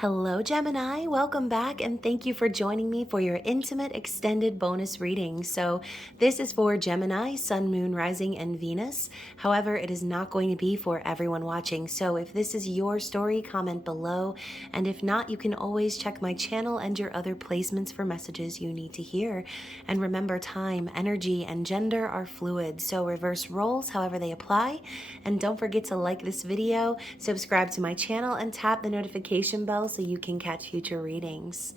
Hello, Gemini. Welcome back, and thank you for joining me for your intimate extended bonus reading. So, this is for Gemini, Sun, Moon, Rising, and Venus. However, it is not going to be for everyone watching. So, if this is your story, comment below. And if not, you can always check my channel and your other placements for messages you need to hear. And remember, time, energy, and gender are fluid. So, reverse roles however they apply. And don't forget to like this video, subscribe to my channel, and tap the notification bell so you can catch future readings.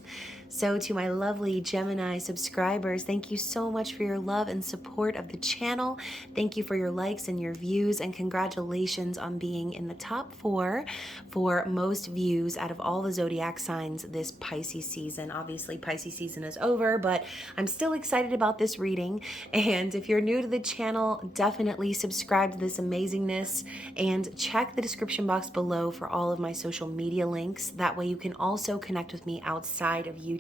So to my lovely Gemini subscribers, thank you so much for your love and support of the channel. Thank you for your likes and your views, and congratulations on being in the top 4 for most views out of all the zodiac signs this Pisces season. Obviously, Pisces season is over, but I'm still excited about this reading. And if you're new to the channel, definitely subscribe to this amazingness and check the description box below for all of my social media links. That way you can also connect with me outside of YouTube.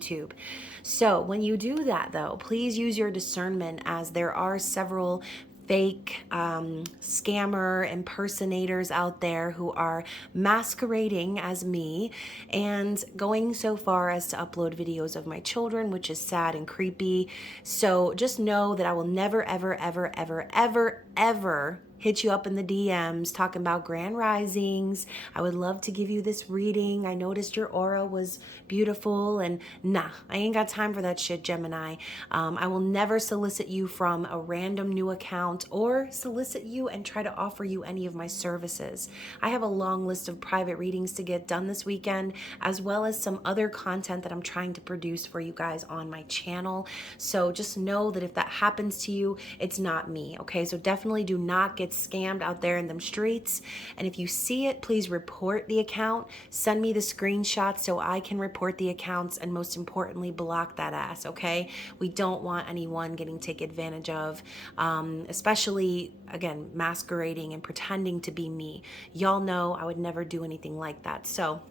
So when you do that, though, please use your discernment, as there are several fake scammer impersonators out there who are masquerading as me and going so far as to upload videos of my children, which is sad and creepy. So just know that I will never, ever, ever, ever, ever, ever hit you up in the DMs talking about grand risings. I would love to give you this reading. I noticed your aura was beautiful, and nah, I ain't got time for that shit, Gemini. I will never solicit you from a random new account or solicit you and try to offer you any of my services. I have a long list of private readings to get done this weekend, as well as some other content that I'm trying to produce for you guys on my channel. So just know that if that happens to you, it's not me, okay? So definitely do not get scammed out there in them streets. And if you see it, please report the account. Send me the screenshot so I can report the accounts, and most importantly, block that ass, okay? We don't want anyone getting taken advantage of, especially, again, masquerading and pretending to be me. Y'all know I would never do anything like that. So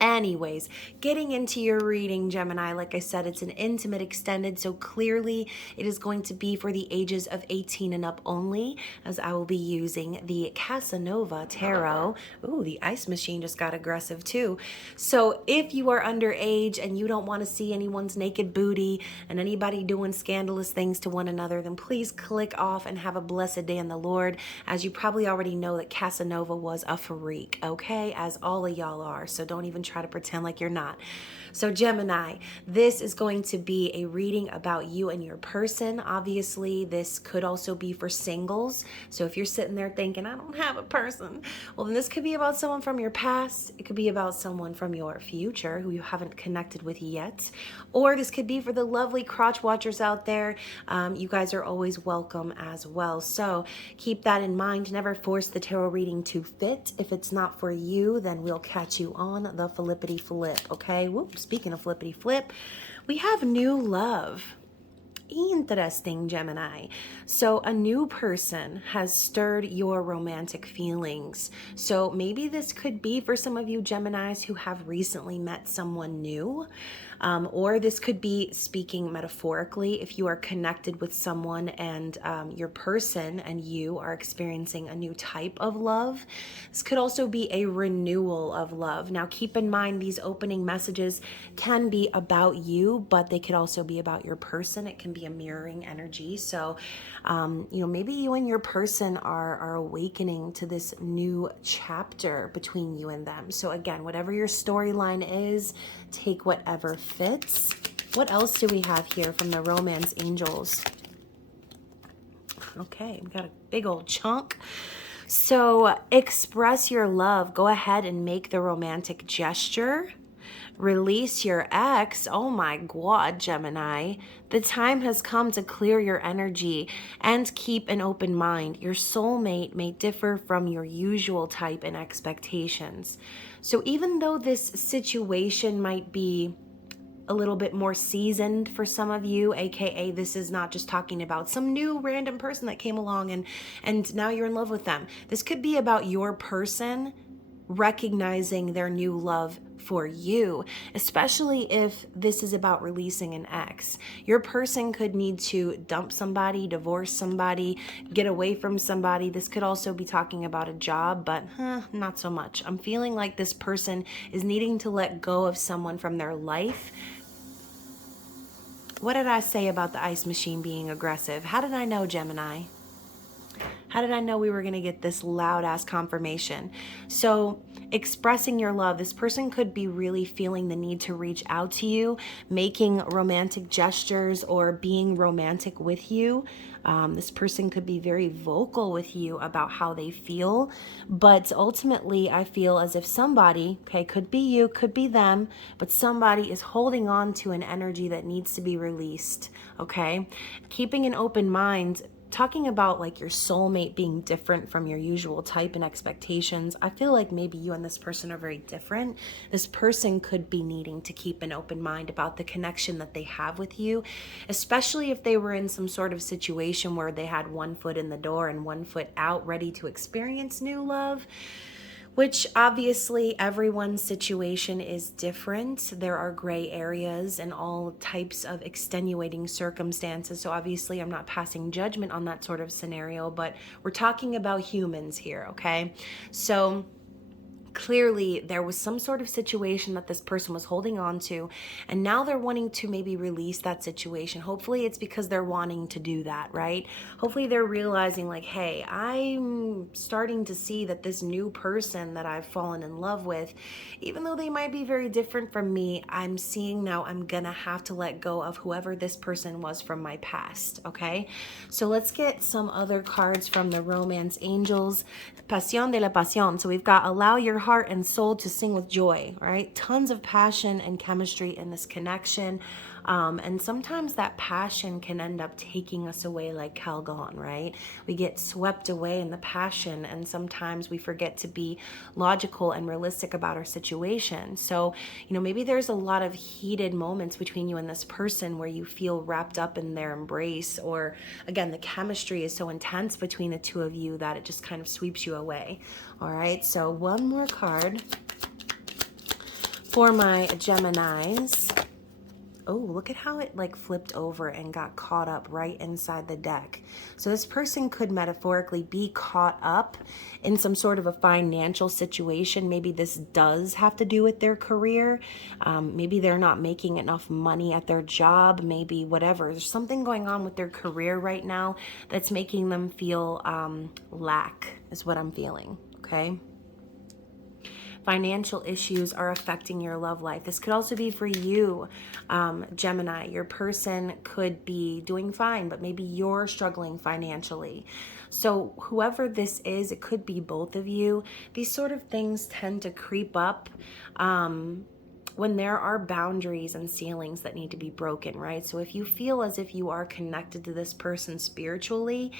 anyways, getting into your reading, Gemini, like I said, it's an intimate extended, so clearly it is going to be for the ages of 18 and up only, as I will be using the Casanova Tarot. Ooh, the ice machine just got aggressive too. So if you are underage and you don't want to see anyone's naked booty and anybody doing scandalous things to one another, then please click off and have a blessed day in the Lord, as you probably already know that Casanova was a freak, okay, as all of y'all are, so don't even try to pretend like you're not. So Gemini, this is going to be a reading about you and your person. Obviously, this could also be for singles. So if you're sitting there thinking, I don't have a person, well, then this could be about someone from your past. It could be about someone from your future who you haven't connected with yet. Or this could be for the lovely crotch watchers out there. You guys are always welcome as well. So keep that in mind. Never force the tarot reading to fit. If it's not for you, then we'll catch you on the flippity flip, okay? Whoops, speaking of flippity flip, we have new love. Interesting, Gemini. So a new person has stirred your romantic feelings. So maybe this could be for some of you Geminis who have recently met someone new. Or this could be speaking metaphorically if you are connected with someone and your person and you are experiencing a new type of love. This could also be a renewal of love. Now, keep in mind, these opening messages can be about you, but they could also be about your person. It can be a mirroring energy. So, maybe you and your person are awakening to this new chapter between you and them. So again, whatever your storyline is, take whatever fits. What else do we have here from the romance angels? Okay, we got a big old chunk. So express your love. Go ahead and make the romantic gesture. Release your ex. Oh my God, Gemini. The time has come to clear your energy and keep an open mind. Your soulmate may differ from your usual type and expectations. So even though this situation might be a little bit more seasoned for some of you, aka this is not just talking about some new random person that came along and now you're in love with them. This could be about your person recognizing their new love for you, especially if this is about releasing an ex. Your person could need to dump somebody, divorce somebody, get away from somebody. This could also be talking about a job, but not so much. I'm feeling like this person is needing to let go of someone from their life. What did I say about the ice machine being aggressive? How did I know, Gemini? How did I know we were going to get this loud ass confirmation? So expressing your love, this person could be really feeling the need to reach out to you, making romantic gestures or being romantic with you. This person could be very vocal with you about how they feel, but ultimately I feel as if somebody, okay, could be you, could be them, but somebody is holding on to an energy that needs to be released, okay? Keeping an open mind, talking about like your soulmate being different from your usual type and expectations. I feel like maybe you and this person are very different. This person could be needing to keep an open mind about the connection that they have with you, especially if they were in some sort of situation where they had one foot in the door and one foot out, ready to experience new love. Which obviously everyone's situation is different. There are gray areas and all types of extenuating circumstances. So obviously I'm not passing judgment on that sort of scenario, but we're talking about humans here, okay? So clearly there was some sort of situation that this person was holding on to, and now they're wanting to maybe release that situation. Hopefully it's because they're wanting to do that, right? Hopefully they're realizing like, hey, I'm starting to see that this new person that I've fallen in love with, even though they might be very different from me, I'm seeing now I'm gonna have to let go of whoever this person was from my past, okay? So let's get some other cards from the romance angels. Pasión de la pasión. So we've got allow your heart and soul to sing with joy, right? Tons of passion and chemistry in this connection. And sometimes that passion can end up taking us away like Calgon, right? We get swept away in the passion, and sometimes we forget to be logical and realistic about our situation. So, maybe there's a lot of heated moments between you and this person where you feel wrapped up in their embrace, or again, the chemistry is so intense between the two of you that it just kind of sweeps you away. All right, so one more card for my Geminis. Oh, look at how it like flipped over and got caught up right inside the deck. So this person could metaphorically be caught up in some sort of a financial situation. Maybe this does have to do with their career. Maybe they're not making enough money at their job, maybe whatever. There's something going on with their career right now that's making them feel lack, is what I'm feeling, okay? Financial issues are affecting your love life. This could also be for you, Gemini. Your person could be doing fine, but maybe you're struggling financially. So whoever this is, it could be both of you. These sort of things tend to creep up when there are boundaries and ceilings that need to be broken, right? So if you feel as if you are connected to this person spiritually,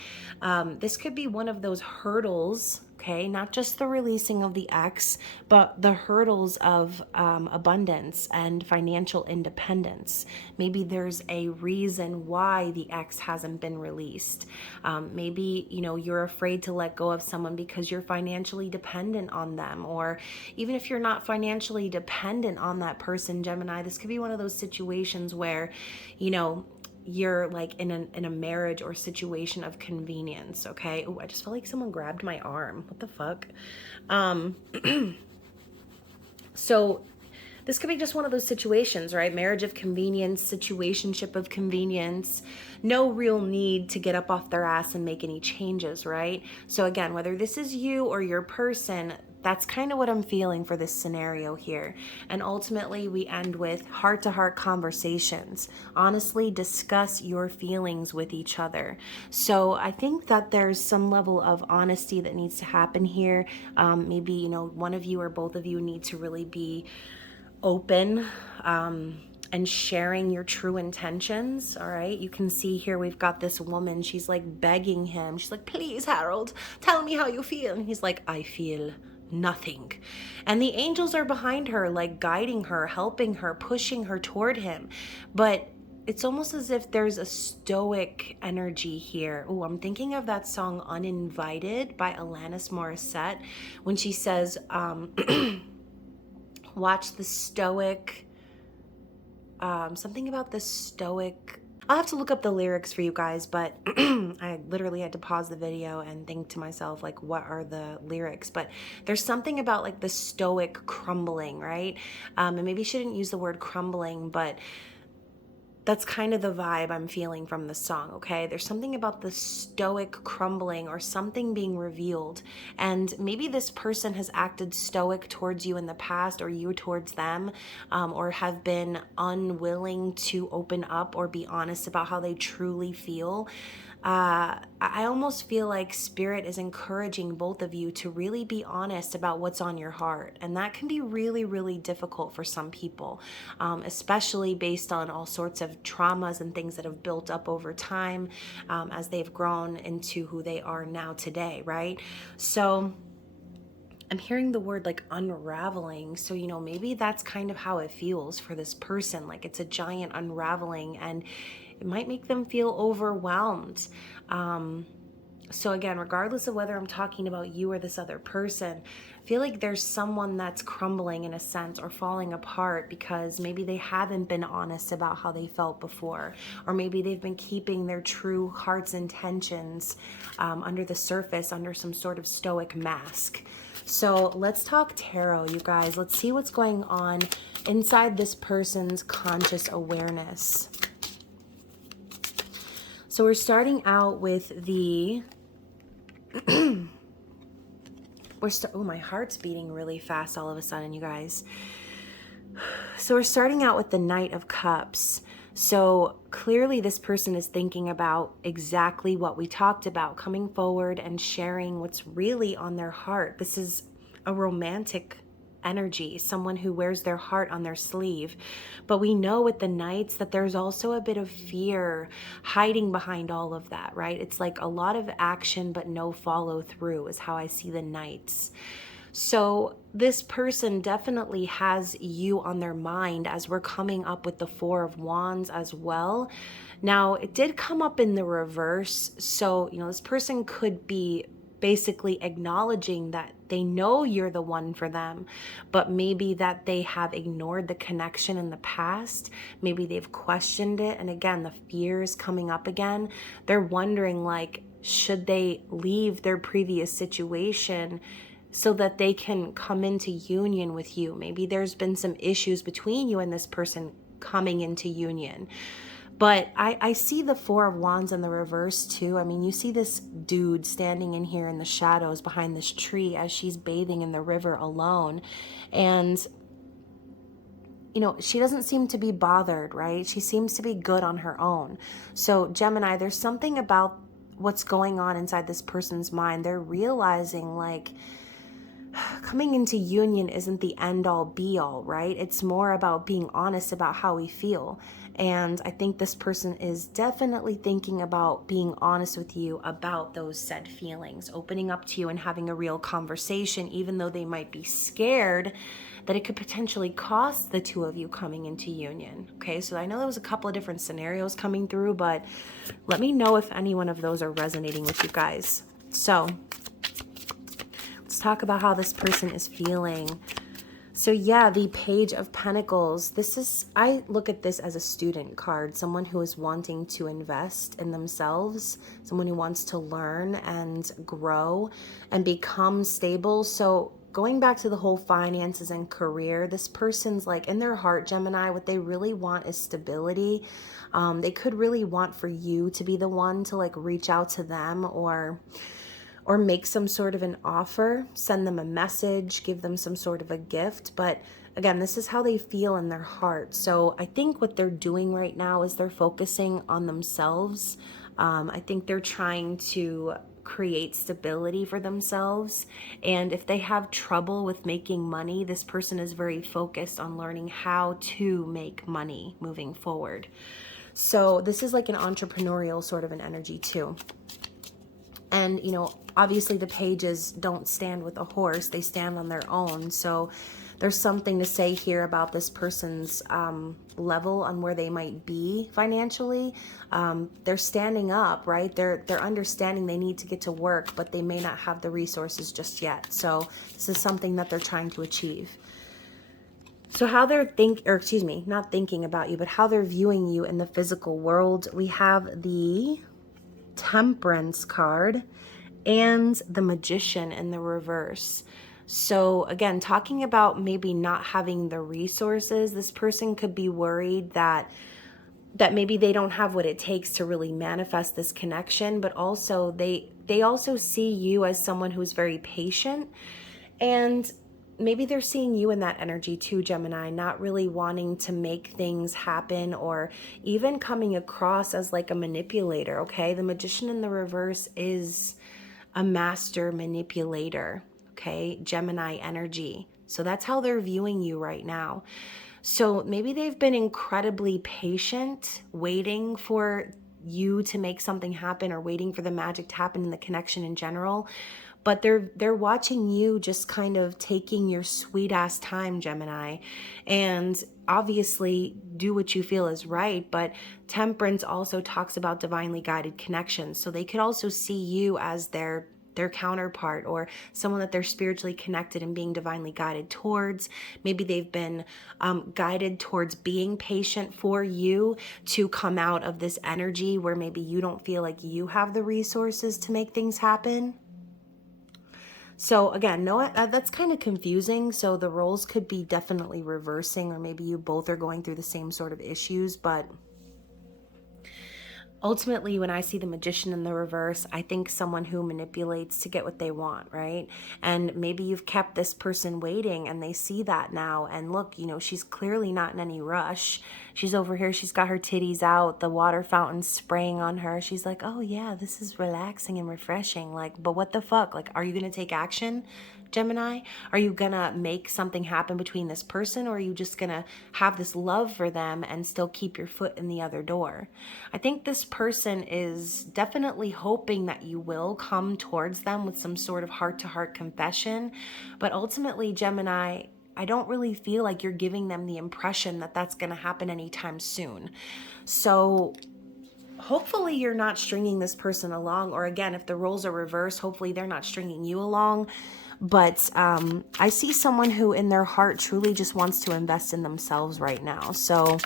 this could be one of those hurdles, okay? Not just the releasing of the ex, but the hurdles of abundance and financial independence. Maybe there's a reason why the ex hasn't been released. Maybe, you're afraid to let go of someone because you're financially dependent on them. Or even if you're not financially dependent on that person, Gemini, this could be one of those situations where, you're like in a marriage or situation of convenience, okay? Oh, I just felt like someone grabbed my arm. What the fuck? So this could be just one of those situations, right? Marriage of convenience, situationship of convenience, no real need to get up off their ass and make any changes, right? So again, whether this is you or your person, that's kind of what I'm feeling for this scenario here. And ultimately, we end with heart-to-heart conversations. Honestly, discuss your feelings with each other. So I think that there's some level of honesty that needs to happen here. Maybe, one of you or both of you need to really be open and sharing your true intentions. All right, you can see here we've got this woman. She's like begging him. She's like, please, Harold, tell me how you feel. And he's like, I feel nothing. And the angels are behind her, like guiding her, helping her, pushing her toward him. But it's almost as if there's a stoic energy here. Oh, I'm thinking of that song Uninvited by Alanis Morissette when she says, watch the stoic, something about the stoic. I'll have to look up the lyrics for you guys, but I literally had to pause the video and think to myself, like, what are the lyrics? But there's something about like the stoic crumbling, right? And maybe you shouldn't use the word crumbling, but that's kind of the vibe I'm feeling from the song, okay? There's something about the stoic crumbling or something being revealed. And maybe this person has acted stoic towards you in the past, or you towards them, or have been unwilling to open up or be honest about how they truly feel. I almost feel like Spirit is encouraging both of you to really be honest about what's on your heart. And that can be really, really difficult for some people, especially based on all sorts of traumas and things that have built up over time as they've grown into who they are now today, right? So I'm hearing the word like unraveling. So, you know, maybe that's kind of how it feels for this person. Like it's a giant unraveling, and it might make them feel overwhelmed. So again, regardless of whether I'm talking about you or this other person, I feel like there's someone that's crumbling in a sense or falling apart because maybe they haven't been honest about how they felt before, or maybe they've been keeping their true heart's intentions under the surface, under some sort of stoic mask. So let's talk tarot, you guys. Let's see what's going on inside this person's conscious awareness. So we're starting out with the, oh, my heart's beating really fast all of a sudden, you guys. So we're starting out with the Knight of Cups. So clearly this person is thinking about exactly what we talked about, coming forward and sharing what's really on their heart. This is a romantic energy, someone who wears their heart on their sleeve. But we know with the Knights that there's also a bit of fear hiding behind all of that, right? It's like a lot of action but no follow through is how I see the Knights. So this person definitely has you on their mind as we're coming up with the Four of Wands as well. Now, it did come up in the reverse. So, you know, this person could be basically acknowledging that they know you're the one for them, but maybe that they have ignored the connection in the past. Maybe they've questioned it. And again, the fear is coming up again. They're wondering, like, should they leave their previous situation so that they can come into union with you? Maybe there's been some issues between you and this person coming into union. But I see the Four of Wands in the reverse too. I mean, you see this dude standing in here in the shadows behind this tree as she's bathing in the river alone. And, you know, she doesn't seem to be bothered, right? She seems to be good on her own. So Gemini, there's something about what's going on inside this person's mind. They're realizing, like, coming into union isn't the end all be all, right? It's more about being honest about how we feel. And I think this person is definitely thinking about being honest with you about those said feelings, opening up to you and having a real conversation, even though they might be scared that it could potentially cost the two of you coming into union. Okay, so I know there was a couple of different scenarios coming through, but let me know if any one of those are resonating with you guys. So let's talk about how this person is feeling. So yeah, the Page of Pentacles. This is, I look at this as a student card, someone who is wanting to invest in themselves, someone who wants to learn and grow and become stable. So going back to the whole finances and career, this person's like in their heart, Gemini, what they really want is stability. They could really want for you to be the one to like reach out to them or make some sort of an offer, send them a message, give them some sort of a gift. But again, this is how they feel in their heart. So I think what they're doing right now is they're focusing on themselves. I think they're trying to create stability for themselves. And if they have trouble with making money, this person is very focused on learning how to make money moving forward. So this is like an entrepreneurial sort of an energy too. And, you know, obviously the pages don't stand with a horse, they stand on their own. So there's something to say here about this person's level on where they might be financially. They're standing up, right? They're understanding they need to get to work, but they may not have the resources just yet. So this is something that they're trying to achieve. So how they're not thinking about you, but how they're viewing you in the physical world. We have the Temperance card and the Magician in the reverse. So again, talking about maybe not having the resources, this person could be worried that maybe they don't have what it takes to really manifest this connection, but also they also see you as someone who's very patient, and maybe they're seeing you in that energy too, Gemini, not really wanting to make things happen, or even coming across as like a manipulator, okay? The Magician in the reverse is a master manipulator, okay? Gemini energy. So that's how they're viewing you right now. So maybe they've been incredibly patient, waiting for you to make something happen, or waiting for the magic to happen in the connection in general. But they're watching you just kind of taking your sweet ass time, Gemini, and obviously do what you feel is right. But Temperance also talks about divinely guided connections. So they could also see you as their counterpart, or someone that they're spiritually connected and being divinely guided towards. Maybe they've been guided towards being patient for you to come out of this energy where maybe you don't feel like you have the resources to make things happen. So again, no, that's kind of confusing. So the roles could be definitely reversing, or maybe you both are going through the same sort of issues. But ultimately, when I see the Magician in the reverse, I think someone who manipulates to get what they want, right? And maybe you've kept this person waiting and they see that now. And look, you know, she's clearly not in any rush. She's over here, she's got her titties out, the water fountain spraying on her. She's like, oh yeah, this is relaxing and refreshing. Like, but what the fuck? Like, are you going to take action, Gemini? Are you gonna make something happen between this person, or are you just gonna have this love for them and still keep your foot in the other door? I think this person is definitely hoping that you will come towards them with some sort of heart-to-heart confession, but ultimately, Gemini, I don't really feel like you're giving them the impression that that's gonna happen anytime soon. So hopefully you're not stringing this person along, or again, if the roles are reversed, hopefully they're not stringing you along. But I see someone who in their heart truly just wants to invest in themselves right now. So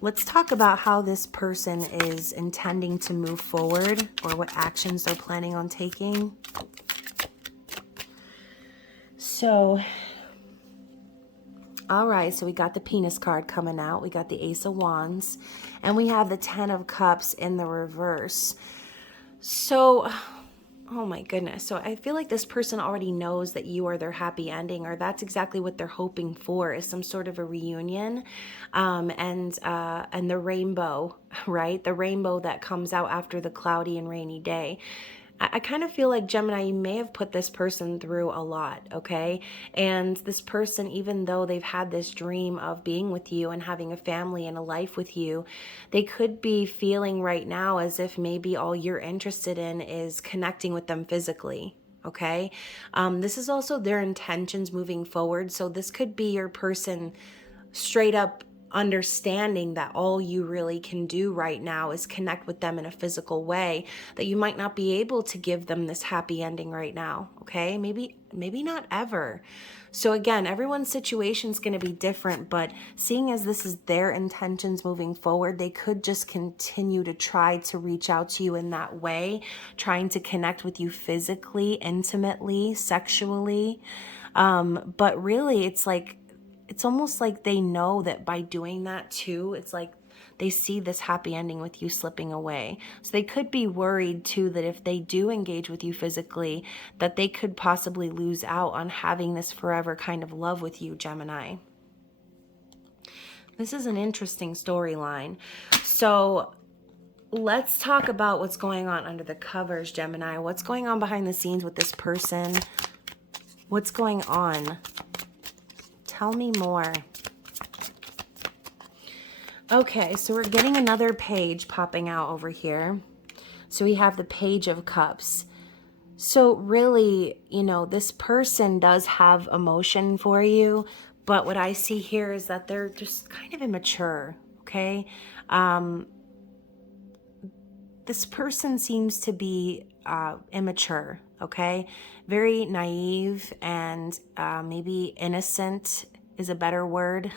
let's talk about how this person is intending to move forward, or what actions they're planning on taking. So, all right, so we got the Penis card coming out. We got the Ace of Wands, and we have the Ten of Cups in the reverse. So, oh my goodness. So I feel like this person already knows that you are their happy ending, or that's exactly what they're hoping for, is some sort of a reunion. And the rainbow, right? The rainbow that comes out after the cloudy and rainy day. I kind of feel like, Gemini, you may have put this person through a lot, okay? And this person, even though they've had this dream of being with you and having a family and a life with you, they could be feeling right now as if maybe all you're interested in is connecting with them physically, okay? This is also their intentions moving forward. So this could be your person straight up understanding that all you really can do right now is connect with them in a physical way, that you might not be able to give them this happy ending right now, okay? Maybe not ever. So again, everyone's situation is going to be different, but seeing as this is their intentions moving forward, they could just continue to try to reach out to you in that way, trying to connect with you physically, intimately, sexually. But really, it's almost like they know that by doing that too, it's like they see this happy ending with you slipping away. So they could be worried too that if they do engage with you physically, that they could possibly lose out on having this forever kind of love with you, Gemini. This is an interesting storyline. So let's talk about what's going on under the covers, Gemini. What's going on behind the scenes with this person? What's going on? Tell me more. Okay, so we're getting another page popping out over here. So we have the Page of Cups. So really, you know, this person does have emotion for you, but what I see here is that they're just kind of immature, okay? This person seems to be immature, okay? Very naive and maybe innocent is a better word.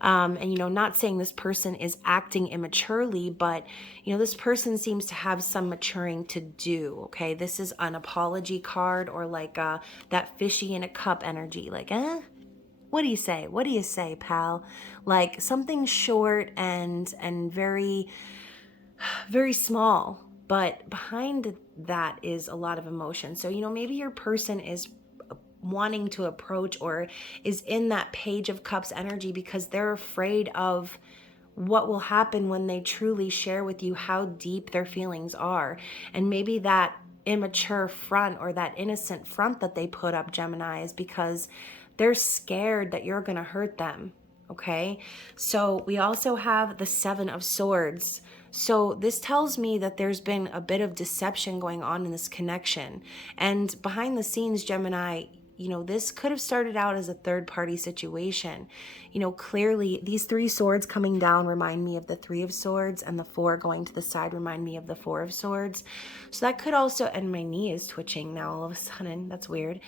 And, you know, not saying this person is acting immaturely, but, you know, this person seems to have some maturing to do, okay? This is an apology card, or like that fishy in a cup energy, like, what do you say? What do you say, pal? Like something short and very, very small, but behind that is a lot of emotion. So, you know, maybe your person is wanting to approach or is in that Page of Cups energy because they're afraid of what will happen when they truly share with you how deep their feelings are. And maybe that immature front or that innocent front that they put up, Gemini, is because they're scared that you're going to hurt them. Okay, so we also have the Seven of Swords. So this tells me that there's been a bit of deception going on in this connection. And behind the scenes, Gemini, you know, this could have started out as a third party situation. You know, clearly these three swords coming down remind me of the Three of Swords, and the four going to the side remind me of the Four of Swords. So that could also, and my knee is twitching now all of a sudden. That's weird.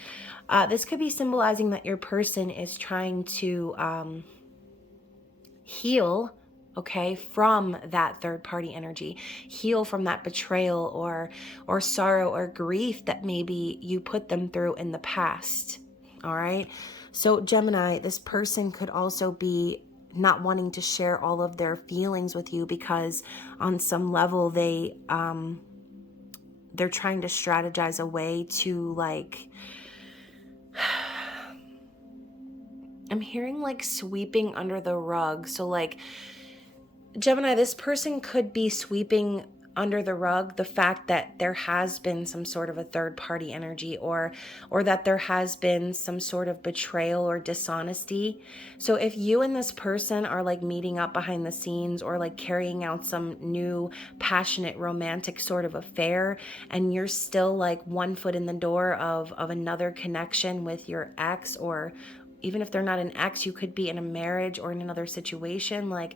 This could be symbolizing that your person is trying to heal, okay, from that third party energy, heal from that betrayal or sorrow or grief that maybe you put them through in the past. All right, so Gemini, this person could also be not wanting to share all of their feelings with you because on some level they're trying to strategize a way to, like, I'm hearing like sweeping under the rug. So like, Gemini, this person could be sweeping under the rug the fact that there has been some sort of a third party energy, or that there has been some sort of betrayal or dishonesty. So if you and this person are like meeting up behind the scenes or like carrying out some new passionate romantic sort of affair, and you're still like one foot in the door of another connection with your ex, or even if they're not an ex, you could be in a marriage or in another situation, like,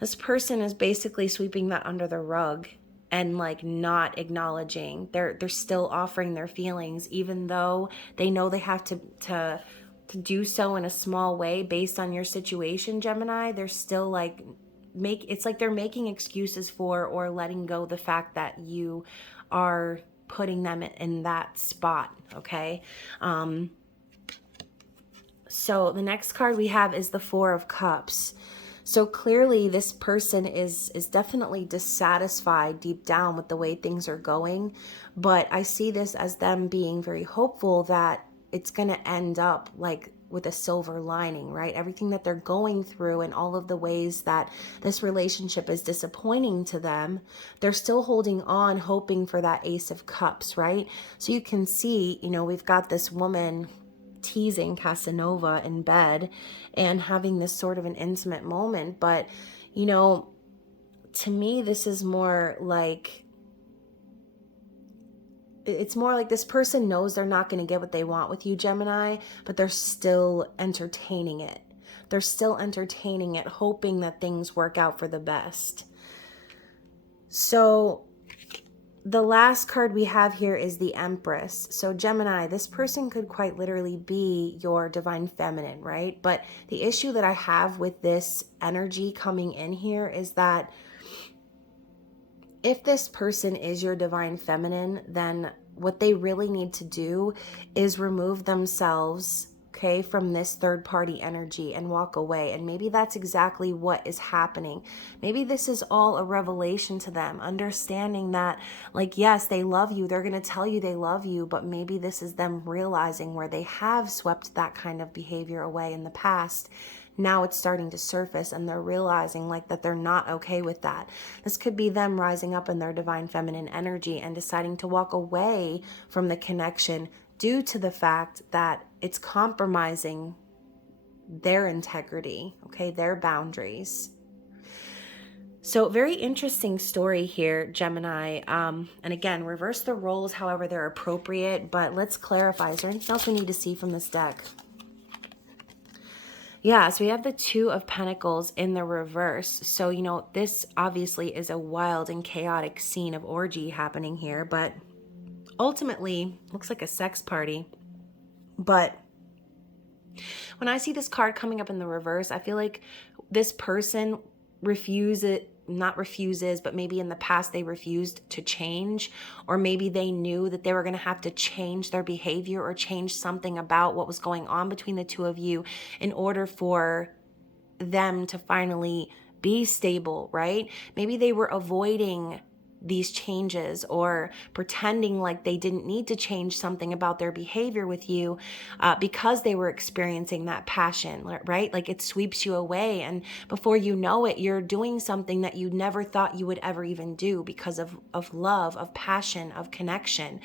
this person is basically sweeping that under the rug and like not acknowledging. They're still offering their feelings, even though they know they have to do so in a small way based on your situation, Gemini. They're still like it's like they're making excuses for or letting go the fact that you are putting them in that spot, okay? So the next card we have is the Four of Cups. So clearly this person is definitely dissatisfied deep down with the way things are going, but I see this as them being very hopeful that it's going to end up like with a silver lining, right? Everything that they're going through and all of the ways that this relationship is disappointing to them, they're still holding on, hoping for that Ace of Cups, right? So you can see, you know, we've got this woman teasing Casanova in bed and having this sort of an intimate moment. But, you know, to me, this is more like, it's more like this person knows they're not going to get what they want with you, Gemini, but they're still entertaining it. They're still entertaining it, hoping that things work out for the best. So the last card we have here is the Empress. So Gemini, this person could quite literally be your divine feminine, right? But the issue that I have with this energy coming in here is that if this person is your divine feminine, then what they really need to do is remove themselves, okay, from this third party energy and walk away. And maybe that's exactly what is happening. Maybe this is all a revelation to them, understanding that, like, yes, they love you. They're going to tell you they love you, but maybe this is them realizing where they have swept that kind of behavior away in the past. Now it's starting to surface and they're realizing like that they're not okay with that. This could be them rising up in their divine feminine energy and deciding to walk away from the connection due to the fact that it's compromising their integrity, okay, their boundaries. So very interesting story here, Gemini. And again, reverse the roles however they're appropriate, but let's clarify. Is there anything else we need to see from this deck? Yeah, so we have the Two of Pentacles in the reverse. So, you know, this obviously is a wild and chaotic scene of orgy happening here, but ultimately looks like a sex party. But when I see this card coming up in the reverse, I feel like this person but maybe in the past they refused to change, or maybe they knew that they were going to have to change their behavior or change something about what was going on between the two of you in order for them to finally be stable, right? Maybe they were avoiding these changes or pretending like they didn't need to change something about their behavior with you because they were experiencing that passion, right? Like it sweeps you away, and before you know it, you're doing something that you never thought you would ever even do because of love, of passion, of connection.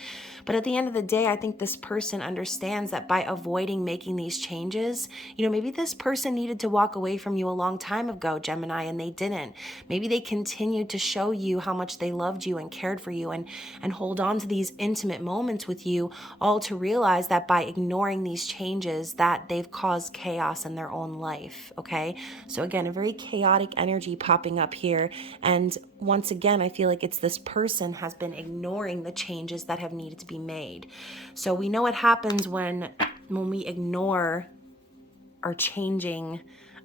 But at the end of the day, I think this person understands that by avoiding making these changes, you know, maybe this person needed to walk away from you a long time ago, Gemini, and they didn't. Maybe they continued to show you how much they loved you and cared for you and hold on to these intimate moments with you, all to realize that by ignoring these changes that they've caused chaos in their own life, okay? So again, a very chaotic energy popping up here. And once again, I feel like it's this person has been ignoring the changes that have needed to be made. So we know what happens when we ignore our changing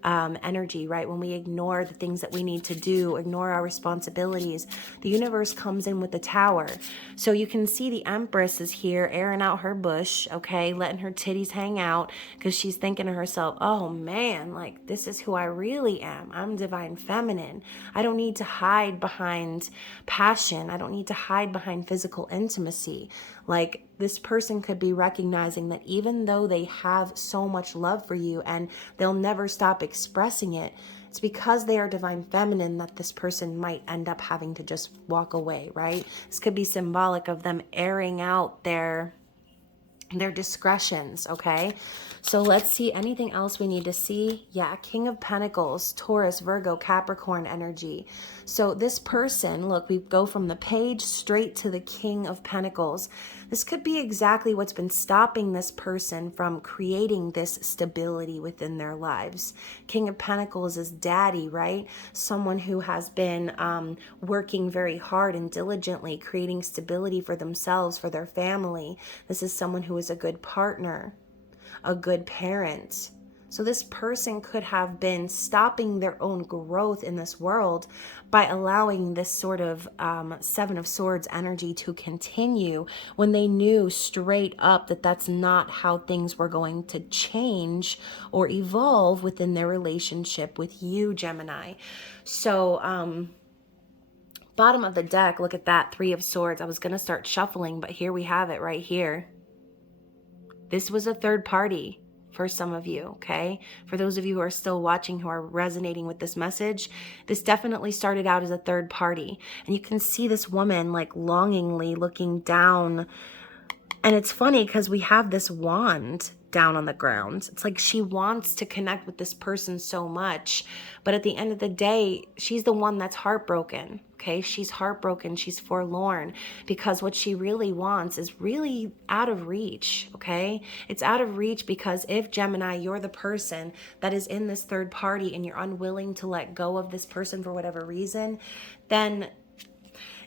energy, right? When we ignore the things that we need to do, ignore our responsibilities, the universe comes in with the Tower. So you can see the Empress is here airing out her bush, okay, letting her titties hang out because she's thinking to herself, oh man, like this is who I really am. I'm divine feminine. I don't need to hide behind passion. I don't need to hide behind physical intimacy. Like this person could be recognizing that even though they have so much love for you and they'll never stop expressing it, it's because they are divine feminine that this person might end up having to just walk away, right? This could be symbolic of them airing out their discretions, okay? So let's see anything else we need to see. Yeah, King of Pentacles, Taurus, Virgo, Capricorn energy. So this person, look, we go from the page straight to the King of Pentacles. This could be exactly what's been stopping this person from creating this stability within their lives. King of Pentacles is daddy, right? Someone who has been working very hard and diligently creating stability for themselves, for their family. This is someone who is a good partner, a good parent. So this person could have been stopping their own growth in this world by allowing this sort of Seven of Swords energy to continue when they knew straight up that that's not how things were going to change or evolve within their relationship with you, Gemini. So, bottom of the deck, look at that, Three of Swords. I was going to start shuffling, but here we have it right here. This was a third party for some of you, okay? For those of you who are still watching, who are resonating with this message, this definitely started out as a third party. And you can see this woman like longingly looking down. And it's funny because we have this wand down on the ground. It's like she wants to connect with this person so much, but at the end of the day, she's the one that's heartbroken, okay? She's heartbroken, she's forlorn, because what she really wants is really out of reach, okay? It's out of reach because if, Gemini, you're the person that is in this third party and you're unwilling to let go of this person for whatever reason, then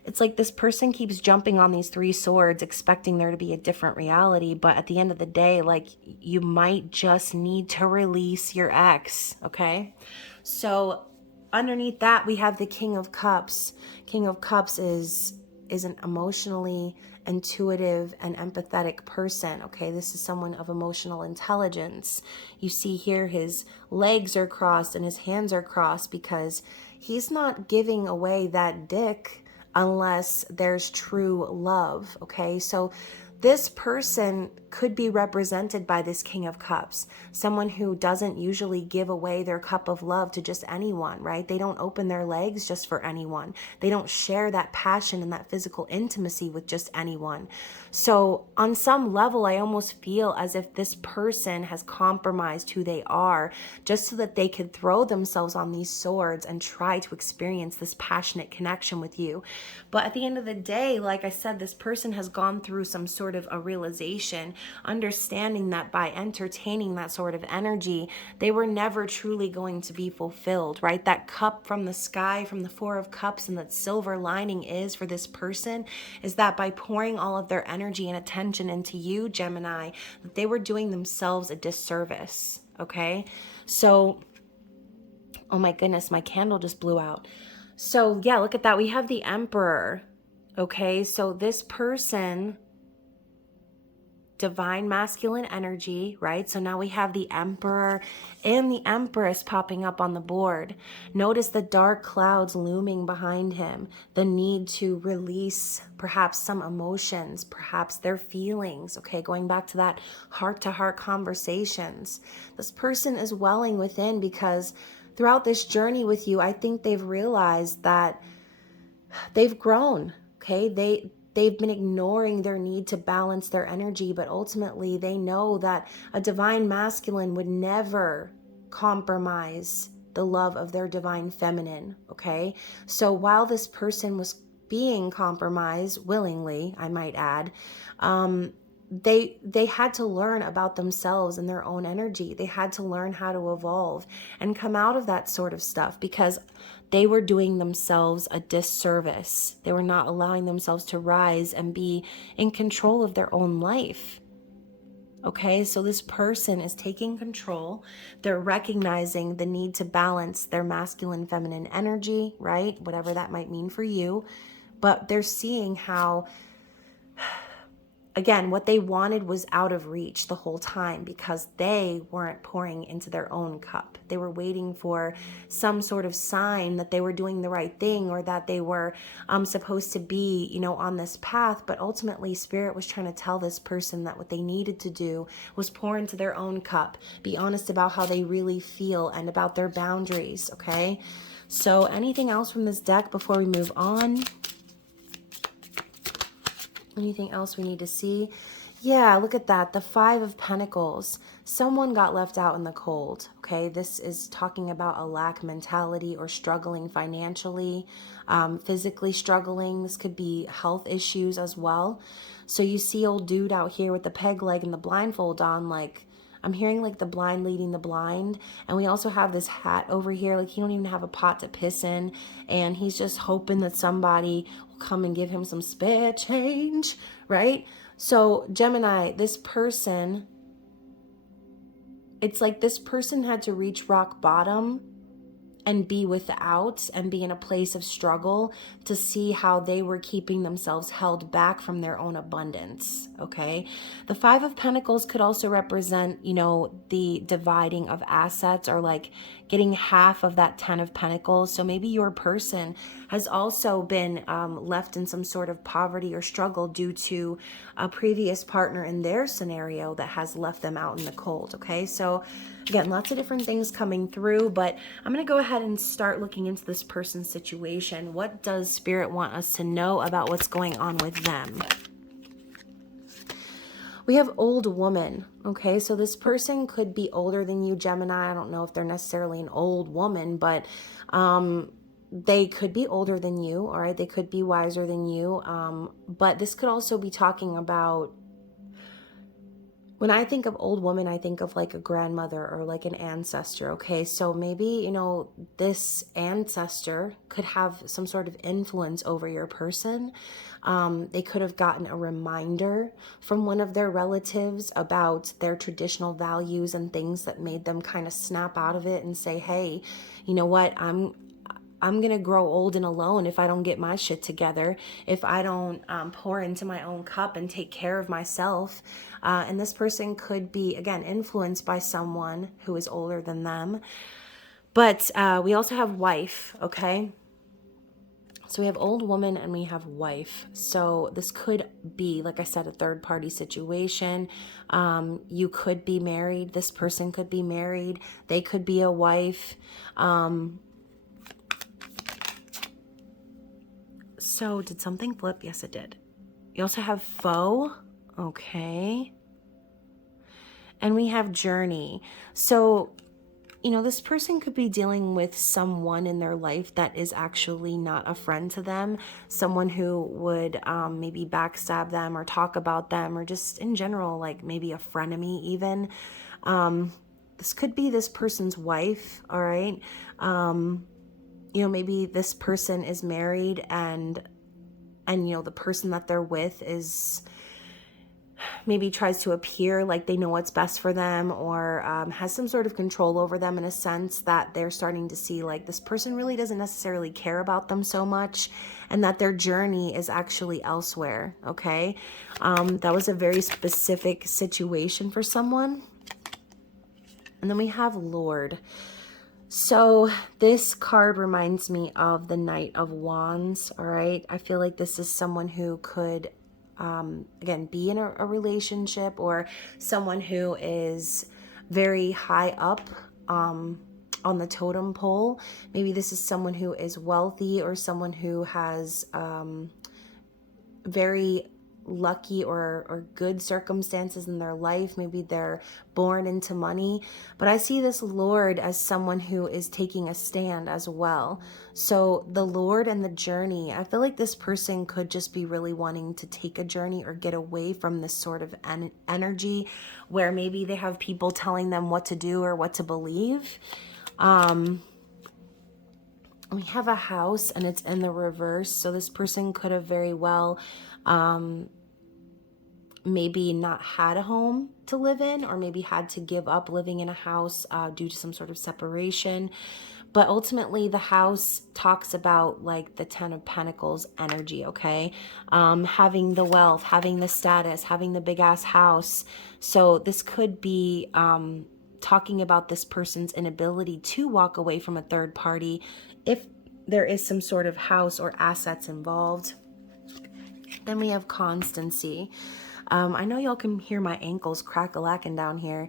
it's like this person keeps jumping on these three swords, expecting there to be a different reality. But at the end of the day, like, you might just need to release your ex, okay? So underneath that, we have the King of Cups. King of Cups is an emotionally intuitive and empathetic person, okay? This is someone of emotional intelligence. You see here his legs are crossed and his hands are crossed because he's not giving away that dick unless there's true love, okay? So this person could be represented by this King of Cups, someone who doesn't usually give away their cup of love to just anyone, right? They don't open their legs just for anyone. They don't share that passion and that physical intimacy with just anyone. So on some level, I almost feel as if this person has compromised who they are just so that they could throw themselves on these swords and try to experience this passionate connection with you. But at the end of the day, like I said, this person has gone through some sort of a realization, understanding that by entertaining that sort of energy, they were never truly going to be fulfilled, right? That cup from the sky, from the Four of Cups, and that silver lining is for this person is that by pouring all of their energy and attention into you, Gemini, that they were doing themselves a disservice, okay? So, oh my goodness, my candle just blew out. So yeah, look at that. We have the Emperor, okay? So this person, divine masculine energy, right? So now we have the Emperor and the Empress popping up on the board. Notice the dark clouds looming behind him, the need to release perhaps some emotions, perhaps their feelings, okay? Going back to that heart-to-heart conversations. This person is welling within because throughout this journey with you, I think they've realized that they've grown, okay? They've been ignoring their need to balance their energy, but ultimately they know that a divine masculine would never compromise the love of their divine feminine, okay? So while this person was being compromised willingly, I might add, they had to learn about themselves and their own energy. They had to learn how to evolve and come out of that sort of stuff because they were doing themselves a disservice. They were not allowing themselves to rise and be in control of their own life. Okay, so this person is taking control. They're recognizing the need to balance their masculine, feminine energy, right? Whatever that might mean for you. But they're seeing how, again, what they wanted was out of reach the whole time because they weren't pouring into their own cup. They were waiting for some sort of sign that they were doing the right thing or that they were supposed to be, on this path. But ultimately, Spirit was trying to tell this person that what they needed to do was pour into their own cup, be honest about how they really feel and about their boundaries, okay? So anything else from this deck before we move on? Anything else we need to see? Yeah, look at that. The Five of Pentacles. Someone got left out in the cold, okay? This is talking about a lack mentality or struggling financially, physically struggling. This could be health issues as well. So you see old dude out here with the peg leg and the blindfold on, like, I'm hearing like the blind leading the blind. And we also have this hat over here. Like he don't even have a pot to piss in. And he's just hoping that somebody will come and give him some spare change, right? So Gemini, this person, it's like this person had to reach rock bottom and be without and be in a place of struggle to see how they were keeping themselves held back from their own abundance, okay? The Five of Pentacles could also represent, the dividing of assets or like getting half of that 10 of Pentacles. So maybe your person has also been left in some sort of poverty or struggle due to a previous partner in their scenario that has left them out in the cold, okay? So again, lots of different things coming through, but I'm going to go ahead and start looking into this person's situation. What does Spirit want us to know about what's going on with them? We have old woman, okay? So this person could be older than you, Gemini. I don't know if they're necessarily an old woman, but they could be older than you, all right? They could be wiser than you, but this could also be talking about, when I think of old woman, I think of like a grandmother or like an ancestor, okay? So maybe, this ancestor could have some sort of influence over your person. They could have gotten a reminder from one of their relatives about their traditional values and things that made them kind of snap out of it and say, hey, you know what, I'm going to grow old and alone if I don't get my shit together, if I don't pour into my own cup and take care of myself. And this person could be, again, influenced by someone who is older than them. But we also have wife, okay? So we have old woman and we have wife. So this could be, like I said, a third party situation. You could be married. This person could be married. They could be a wife. So did something flip? Yes, it did. You also have foe. Okay. And we have journey. So, you know, this person could be dealing with someone in their life that is actually not a friend to them, someone who would maybe backstab them or talk about them, or just in general, like maybe a frenemy even. This could be this person's wife, all right? You know, maybe this person is married and you know, the person that they're with is maybe tries to appear like they know what's best for them, or has some sort of control over them in a sense that they're starting to see like this person really doesn't necessarily care about them so much, and that their journey is actually elsewhere, okay? That was a very specific situation for someone. And then we have Lord. So this card reminds me of the Knight of Wands, all right? I feel like this is someone who could again, be in a relationship, or someone who is very high up on the totem pole. Maybe this is someone who is wealthy, or someone who has very lucky or good circumstances in their life. Maybe they're born into money, but I see this Lord as someone who is taking a stand as well. So the Lord and the journey, I feel like this person could just be really wanting to take a journey or get away from this sort of energy where maybe they have people telling them what to do or what to believe. We have a house and it's in the reverse. So this person could have very well maybe not had a home to live in, or maybe had to give up living in a house due to some sort of separation. But ultimately the house talks about like the 10 of Pentacles energy, okay? Having the wealth, having the status, having the big ass house. So this could be talking about this person's inability to walk away from a third party if there is some sort of house or assets involved. Then we have constancy. I know y'all can hear my ankles crack-a-lacking down here.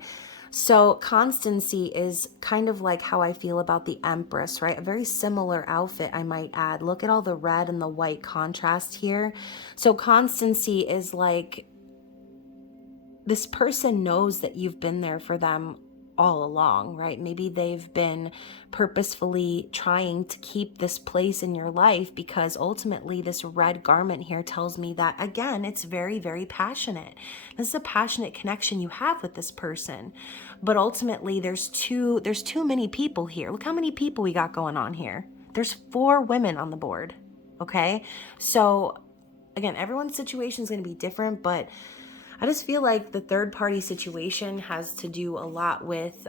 So constancy is kind of like how I feel about the Empress, right? A very similar outfit, I might add. Look at all the red and the white contrast here. So constancy is like this person knows that you've been there for them all along, right? Maybe they've been purposefully trying to keep this place in your life, because ultimately this red garment here tells me that, again, it's very, very passionate. This is a passionate connection you have with this person. But ultimately there's too many people here. Look how many people we got going on here. There's 4 women on the board, okay? So again, everyone's situation is going to be different, but I just feel like the third party situation has to do a lot with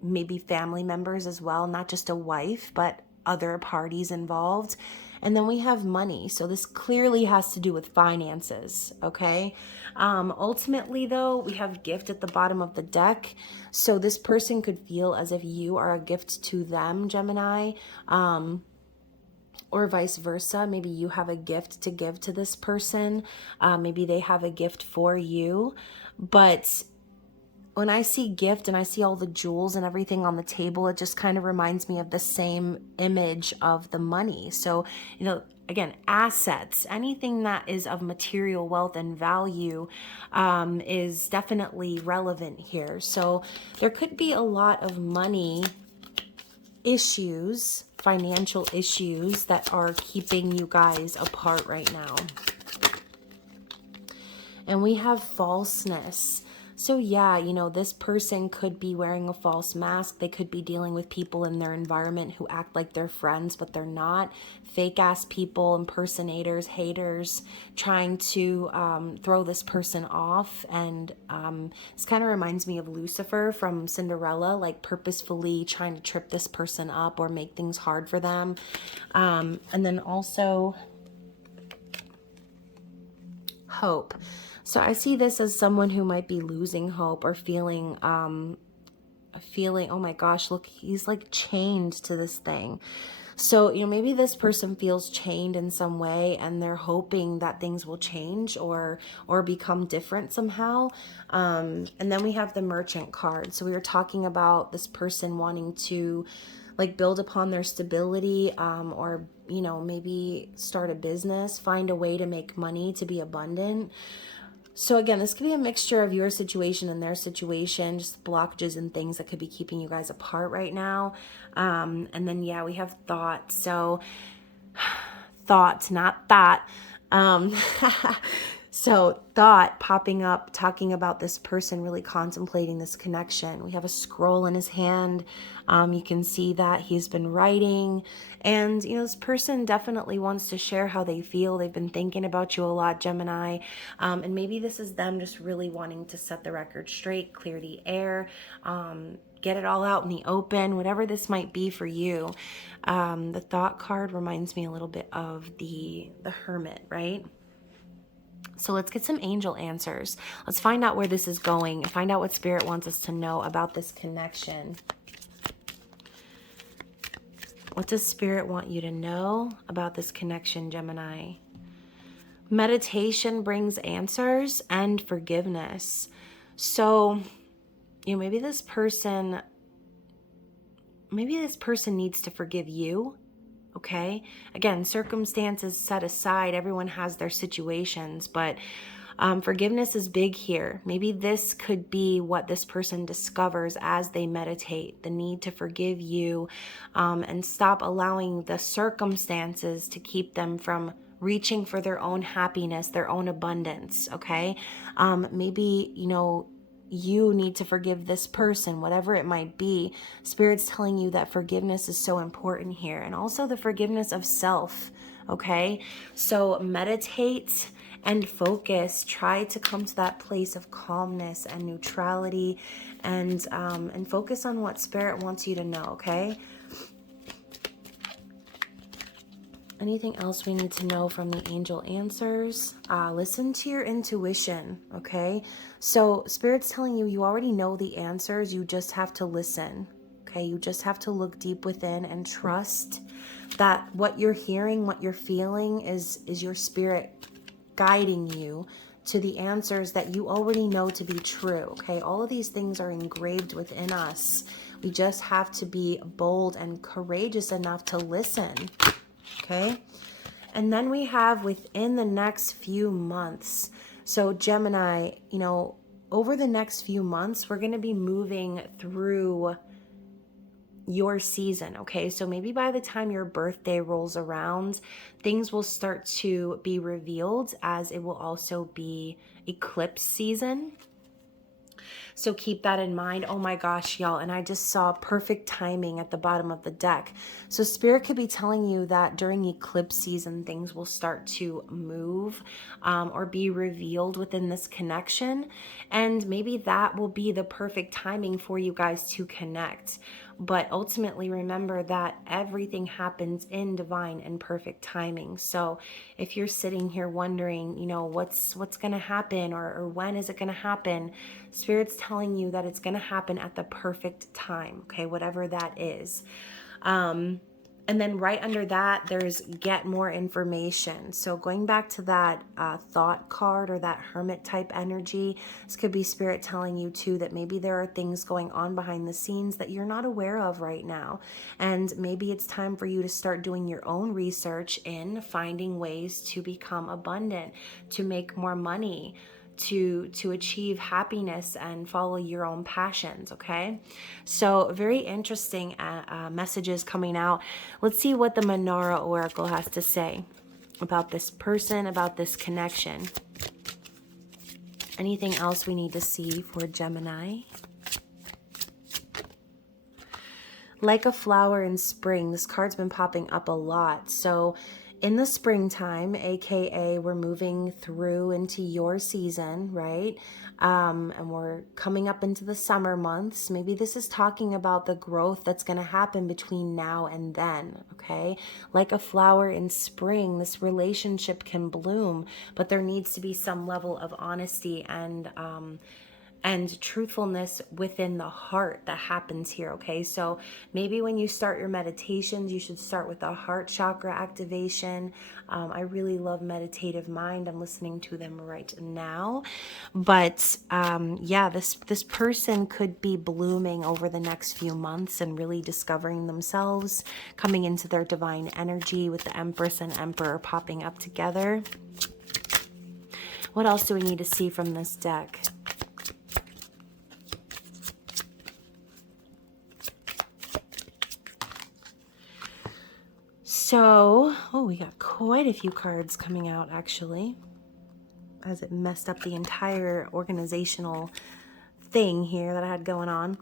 maybe family members as well, not just a wife, but other parties involved. And then we have money. So this clearly has to do with finances, okay? Ultimately, though, we have gift at the bottom of the deck. So this person could feel as if you are a gift to them, Gemini. Or vice versa. Maybe you have a gift to give to this person. Maybe they have a gift for you. But when I see gift and I see all the jewels and everything on the table, it just kind of reminds me of the same image of the money. So, you know, again, assets, anything that is of material wealth and value is definitely relevant here. So there could be a lot of money issues, financial issues that are keeping you guys apart right now. And we have falseness. So yeah, you know, this person could be wearing a false mask. They could be dealing with people in their environment who act like they're friends, but they're not. Fake ass people, impersonators, haters, trying to throw this person off. And this kind of reminds me of Lucifer from Cinderella, like purposefully trying to trip this person up or make things hard for them. And then also hope. So I see this as someone who might be losing hope or feeling, oh my gosh, look, he's like chained to this thing. So, maybe this person feels chained in some way and they're hoping that things will change or become different somehow. And then we have the Merchant card. So we were talking about this person wanting to like build upon their stability, or, maybe start a business, find a way to make money, to be abundant. So again, this could be a mixture of your situation and their situation, just blockages and things that could be keeping you guys apart right now. And then, yeah, we have thought. So thought, not that. Um, so thought popping up, talking about this person really contemplating this connection. We have a scroll in his hand. You can see that he's been writing, and this person definitely wants to share how they feel. They've been thinking about you a lot, Gemini, and maybe this is them just really wanting to set the record straight, clear the air, get it all out in the open, whatever this might be for you. The thought card reminds me a little bit of the Hermit, right? So let's get some angel answers. Let's find out where this is going and find out what Spirit wants us to know about this connection. What does Spirit want you to know about this connection, Gemini? Meditation brings answers and forgiveness. So, maybe this person needs to forgive you. Okay. Again, circumstances set aside, everyone has their situations, but forgiveness is big here. Maybe this could be what this person discovers as they meditate, the need to forgive you, and stop allowing the circumstances to keep them from reaching for their own happiness, their own abundance. Okay. Maybe, you need to forgive this person, whatever it might be. Spirit's telling you that forgiveness is so important here, and also the forgiveness of self. Okay, so meditate and focus. Try to come to that place of calmness and neutrality, and focus on what Spirit wants you to know. Okay. Anything else we need to know from the angel answers? Listen to your intuition, okay? So Spirit's telling you, you already know the answers. You just have to listen, okay? You just have to look deep within and trust that what you're hearing, what you're feeling is your spirit guiding you to the answers that you already know to be true, okay? All of these things are engraved within us. We just have to be bold and courageous enough to listen. Okay, and then we have within the next few months. So Gemini, over the next few months, we're going to be moving through your season. Okay, so maybe by the time your birthday rolls around, things will start to be revealed, as it will also be eclipse season. So keep that in mind. Oh my gosh, y'all. And I just saw perfect timing at the bottom of the deck. So Spirit could be telling you that during eclipse season, things will start to move, or be revealed within this connection. And maybe that will be the perfect timing for you guys to connect. But ultimately, remember that everything happens in divine and perfect timing. So if you're sitting here wondering, what's going to happen, or when is it going to happen, Spirit's telling you that it's going to happen at the perfect time, okay, whatever that is. And then right under that, there's get more information. So going back to that thought card, or that hermit type energy, this could be Spirit telling you too that maybe there are things going on behind the scenes that you're not aware of right now. And maybe it's time for you to start doing your own research in finding ways to become abundant, to make more money, to achieve happiness and follow your own passions. Okay, so very interesting messages coming out. Let's see what the Menorah Oracle has to say about this person, about this connection. Anything else we need to see for Gemini? Like a flower in spring. This card's been popping up a lot. So in the springtime, aka we're moving through into your season, right? And we're coming up into the summer months. Maybe this is talking about the growth that's going to happen between now and then, okay? Like a flower in spring, this relationship can bloom, but there needs to be some level of honesty and and truthfulness within the heart that happens here, okay? So maybe when you start your meditations, you should start with the heart chakra activation. I really love Meditative Mind. I'm listening to them right now. But yeah, this person could be blooming over the next few months and really discovering themselves, coming into their divine energy with the Empress and Emperor popping up together. What else do we need to see from this deck? So, oh, we got quite a few cards coming out actually, as it messed up the entire organizational thing here that I had going on.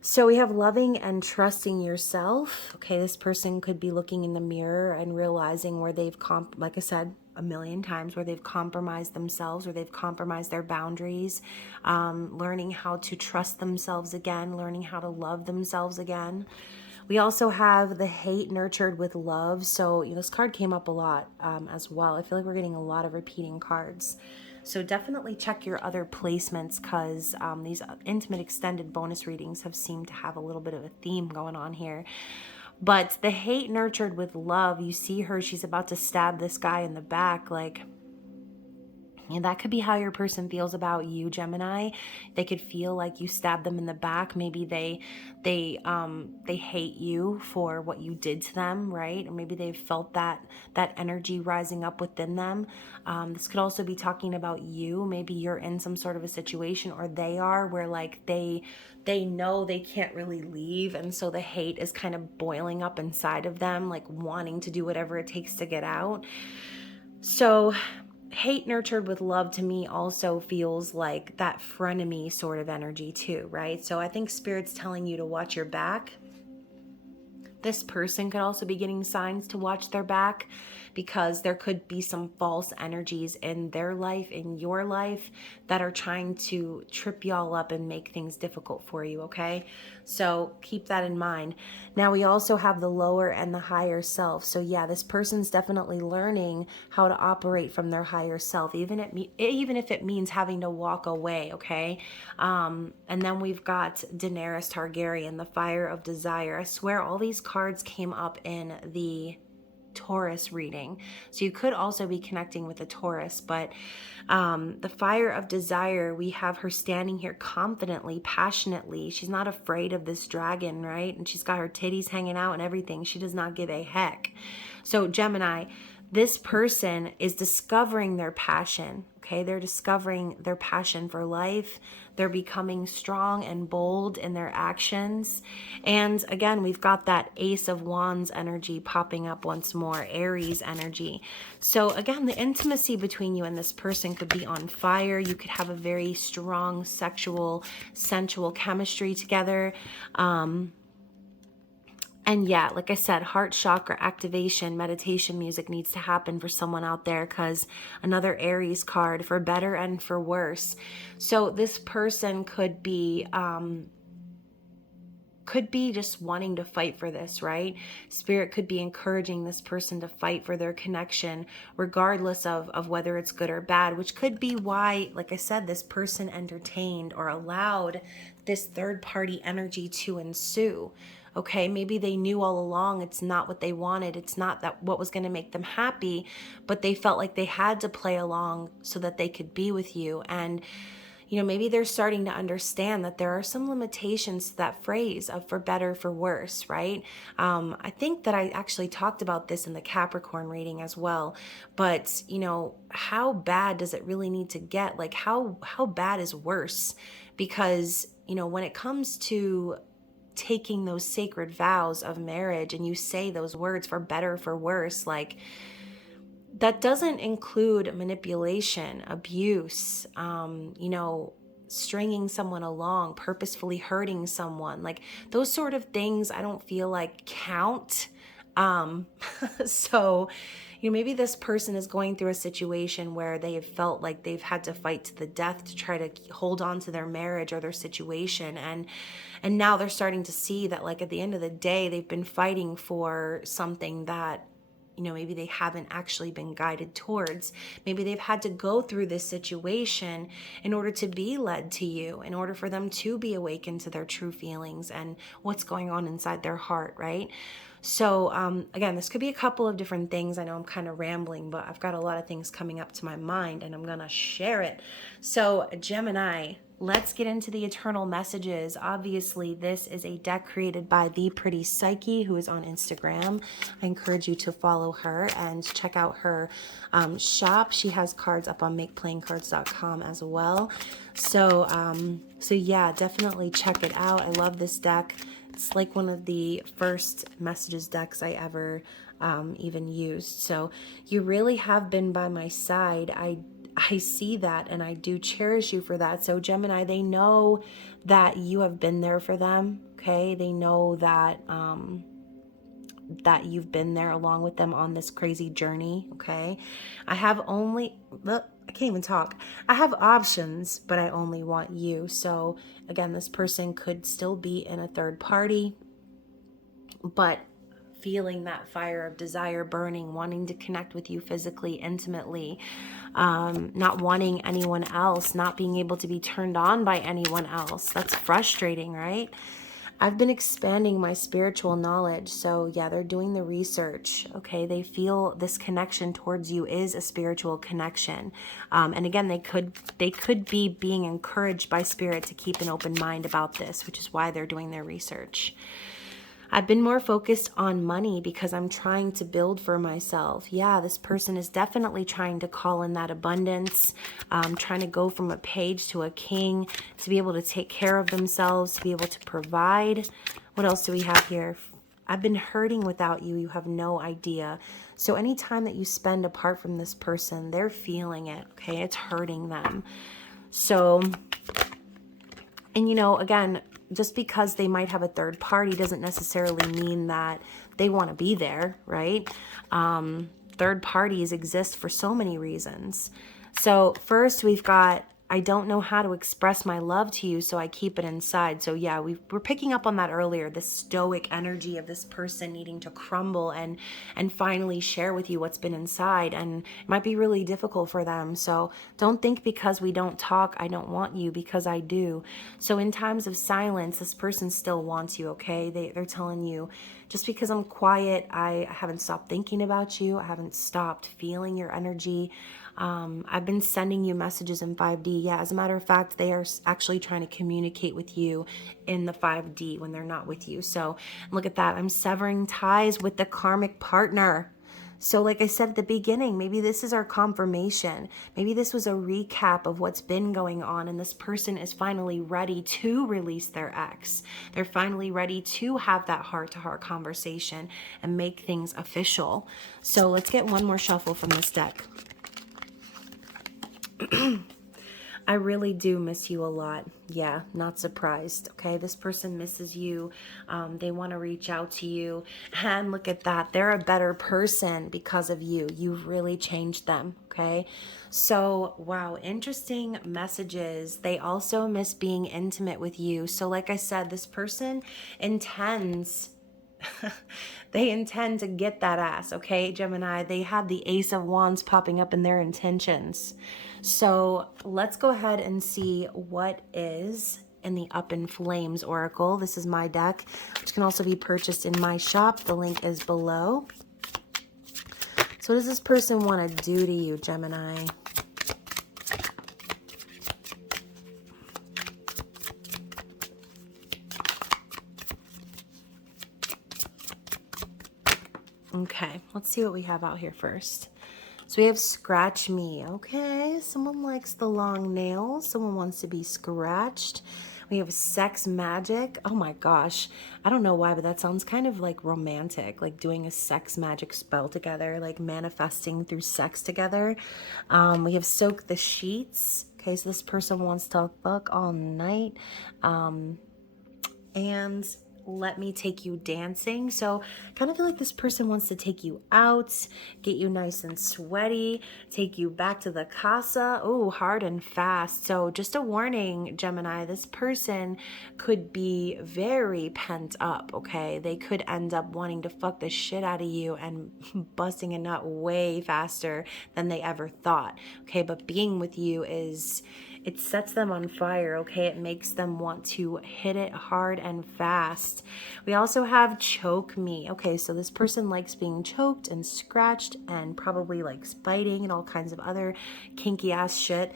So we have loving and trusting yourself. Okay, this person could be looking in the mirror and realizing where they've, like I said a million times, where they've compromised themselves, or they've compromised their boundaries, learning how to trust themselves again, learning how to love themselves again. We also have the hate nurtured with love. So this card came up a lot as well. I feel like we're getting a lot of repeating cards. So definitely check your other placements, because these intimate extended bonus readings have seemed to have a little bit of a theme going on here. But the hate nurtured with love, you see her, she's about to stab this guy in the back, like, and that could be how your person feels about you, Gemini. They could feel like you stabbed them in the back. Maybe they hate you for what you did to them, right? Or maybe they've felt that energy rising up within them. This could also be talking about you. Maybe you're in some sort of a situation, or they are, where like they know they can't really leave, and so the hate is kind of boiling up inside of them, like wanting to do whatever it takes to get out. So hate nurtured with love to me also feels like that frenemy sort of energy too, right? So I think Spirit's telling you to watch your back. This person could also be getting signs to watch their back, because there could be some false energies in their life, in your life, that are trying to trip y'all up and make things difficult for you, okay? So keep that in mind. Now we also have the lower and the higher self. So yeah, this person's definitely learning how to operate from their higher self, even if it means having to walk away, okay? And then we've got Daenerys Targaryen, the fire of desire. I swear all these cards came up in the Taurus reading, so you could also be connecting with a Taurus. But the fire of desire, we have her standing here confidently, passionately. She's not afraid of this dragon, right? And she's got her titties hanging out and everything. She does not give a heck. So Gemini, this person is discovering their passion, okay? They're discovering their passion for life. They're becoming strong and bold in their actions. And again, we've got that Ace of Wands energy popping up once more, Aries energy. So again, the intimacy between you and this person could be on fire. You could have a very strong sexual, sensual chemistry together. And yeah, like I said, heart chakra activation, meditation music needs to happen for someone out there, because another Aries card, for better and for worse. So this person could be just wanting to fight for this, right? Spirit could be encouraging this person to fight for their connection, regardless of whether it's good or bad, which could be why, like I said, this person entertained or allowed this third party energy to ensue. Okay, maybe they knew all along it's not what they wanted. It's not that what was going to make them happy, but they felt like they had to play along so that they could be with you. And maybe they're starting to understand that there are some limitations to that phrase of for better, for worse, right? I think that I actually talked about this in the Capricorn reading as well. But, how bad does it really need to get? Like, how bad is worse? Because, when it comes to taking those sacred vows of marriage, and you say those words, for better, for worse, like, that doesn't include manipulation, abuse, stringing someone along, purposefully hurting someone. Like, those sort of things I don't feel like count. So, maybe this person is going through a situation where they have felt like they've had to fight to the death to try to hold on to their marriage or their situation. And now they're starting to see that, like, at the end of the day, they've been fighting for something that, maybe they haven't actually been guided towards. Maybe they've had to go through this situation in order to be led to you, in order for them to be awakened to their true feelings and what's going on inside their heart, right? So again, this could be a couple of different things. I know I'm kind of rambling, but I've got a lot of things coming up to my mind and I'm going to share it. So Gemini, let's get into the eternal messages. Obviously, this is a deck created by The Pretty Psyche, who is on Instagram. I encourage you to follow her and check out her shop. She has cards up on makeplayingcards.com as well. So yeah, definitely check it out. I love this deck. It's like one of the first messages decks I ever even used. So you really have been by my side. I see that and I do cherish you for that. So Gemini, they know that you have been there for them. Okay. They know that, that you've been there along with them on this crazy journey. Okay. I can't even talk. I have options, but I only want you. So again, this person could still be in a third party, but feeling that fire of desire burning, wanting to connect with you physically, intimately, not wanting anyone else, not being able to be turned on by anyone else. That's frustrating, right? I've been expanding my spiritual knowledge. So yeah, they're doing the research. Okay. They feel this connection towards you is a spiritual connection. And again, they could be being encouraged by spirit to keep an open mind about this, which is why they're doing their research. I've been more focused on money because I'm trying to build for myself. Yeah, this person is definitely trying to call in that abundance, trying to go from a page to a king, to be able to take care of themselves, to be able to provide. What else do we have here? I've been hurting without you. You have no idea. So anytime that you spend apart from this person, they're feeling it, okay? It's hurting them. So, and again, just because they might have a third party doesn't necessarily mean that they want to be there, right? Third parties exist for so many reasons. So first we've got, I don't know how to express my love to you, so I keep it inside. So yeah, we're picking up on that earlier, this stoic energy of this person needing to crumble and finally share with you what's been inside. And it might be really difficult for them. So don't think because we don't talk, I don't want you, because I do. So in times of silence, this person still wants you, okay? They're telling you, just because I'm quiet, I haven't stopped thinking about you. I haven't stopped feeling your energy. I've been sending you messages in 5D. Yeah, as a matter of fact, they are actually trying to communicate with you in the 5D when they're not with you. So look at that. I'm severing ties with the karmic partner. So like I said at the beginning, maybe this is our confirmation. Maybe this was a recap of what's been going on, and this person is finally ready to release their ex. They're finally ready to have that heart-to-heart conversation and make things official. So let's get one more shuffle from this deck. I really do miss you a lot. Yeah, not surprised. Okay, this person misses you. They want to reach out to you. And look at that. They're a better person because of you. You've really changed them. Okay, so wow, interesting messages. They also miss being intimate with you. So like I said, this person intends they intend to get that ass, okay, Gemini? They have the Ace of Wands popping up in their intentions. So let's go ahead and see what is in the Up in Flames Oracle. This is my deck, which can also be purchased in my shop. The link is below. So what does this person want to do to you, Gemini? Okay, let's see what we have out here first. So we have scratch me. Okay, someone likes the long nails. Someone wants to be scratched. We have sex magic. Oh my gosh. I don't know why, but that sounds kind of like romantic, like doing a sex magic spell together, like manifesting through sex together. We have soak the sheets. Okay, so this person wants to fuck all night. And let me take you dancing. So kind of feel like this person wants to take you out, get you nice and sweaty, take you back to the casa. Oh, hard and fast. So just a warning, Gemini, this person could be very pent up, okay? They could end up wanting to fuck the shit out of you and busting a nut way faster than they ever thought, okay? But being with you it sets them on fire, okay? It makes them want to hit it hard and fast. We also have choke me. Okay, so this person likes being choked and scratched and probably likes biting and all kinds of other kinky ass shit.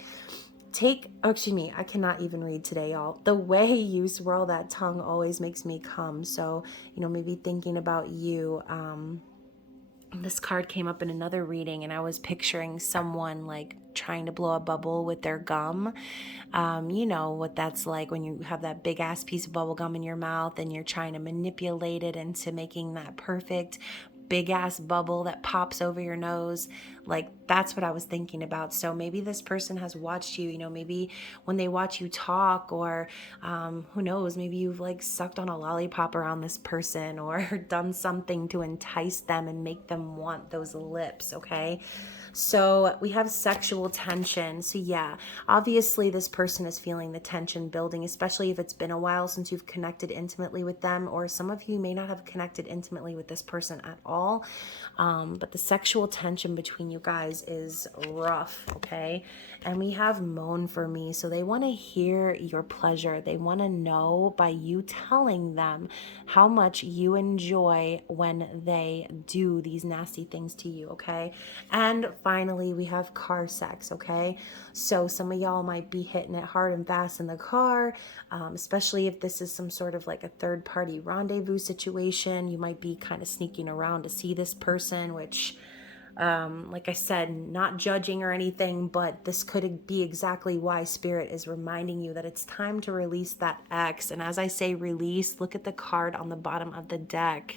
I cannot even read today, y'all. The way you swirl that tongue always makes me come. So, maybe thinking about you, this card came up in another reading and I was picturing someone like trying to blow a bubble with their gum. You know what that's like when you have that big ass piece of bubble gum in your mouth and you're trying to manipulate it into making that perfect big ass bubble that pops over your nose. Like, that's what I was thinking about. So maybe this person has watched you, maybe when they watch you talk, or who knows, maybe you've like sucked on a lollipop around this person or done something to entice them and make them want those lips, okay? So we have sexual tension. So yeah, obviously this person is feeling the tension building, especially if it's been a while since you've connected intimately with them, or some of you may not have connected intimately with this person at all. But the sexual tension between you guys is rough, okay? And we have moan for me. So they want to hear your pleasure. They want to know by you telling them how much you enjoy when they do these nasty things to you, okay? And finally, we have car sex, okay? So some of y'all might be hitting it hard and fast in the car, especially if this is some sort of like a third-party rendezvous situation. You might be kind of sneaking around to see this person, which, like I said, not judging or anything, but this could be exactly why Spirit is reminding you that it's time to release that ex. And as I say release, look at the card on the bottom of the deck.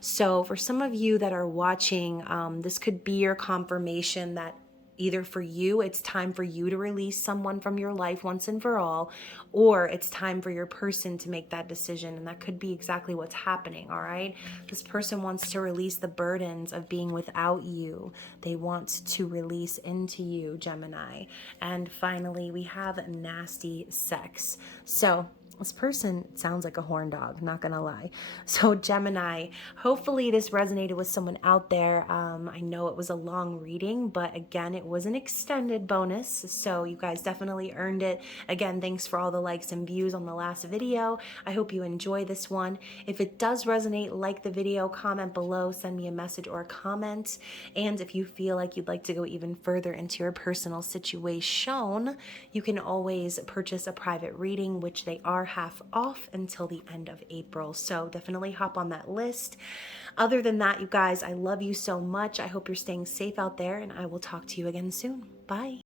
So for some of you that are watching, this could be your confirmation that either for you, it's time for you to release someone from your life once and for all, or it's time for your person to make that decision. And that could be exactly what's happening, all right? This person wants to release the burdens of being without you. They want to release into you, Gemini. And finally, we have nasty sex. So this person sounds like a horn dog, not gonna lie. So Gemini, hopefully this resonated with someone out there. I know it was a long reading, but again, it was an extended bonus, so you guys definitely earned it. Again, thanks for all the likes and views on the last video. I hope you enjoy this one. If it does resonate, like the video, comment below, send me a message or a comment. And if you feel like you'd like to go even further into your personal situation, you can always purchase a private reading, which they are half off until the end of April. So definitely hop on that list. Other than that, you guys, I love you so much. I hope you're staying safe out there, and I will talk to you again soon. Bye.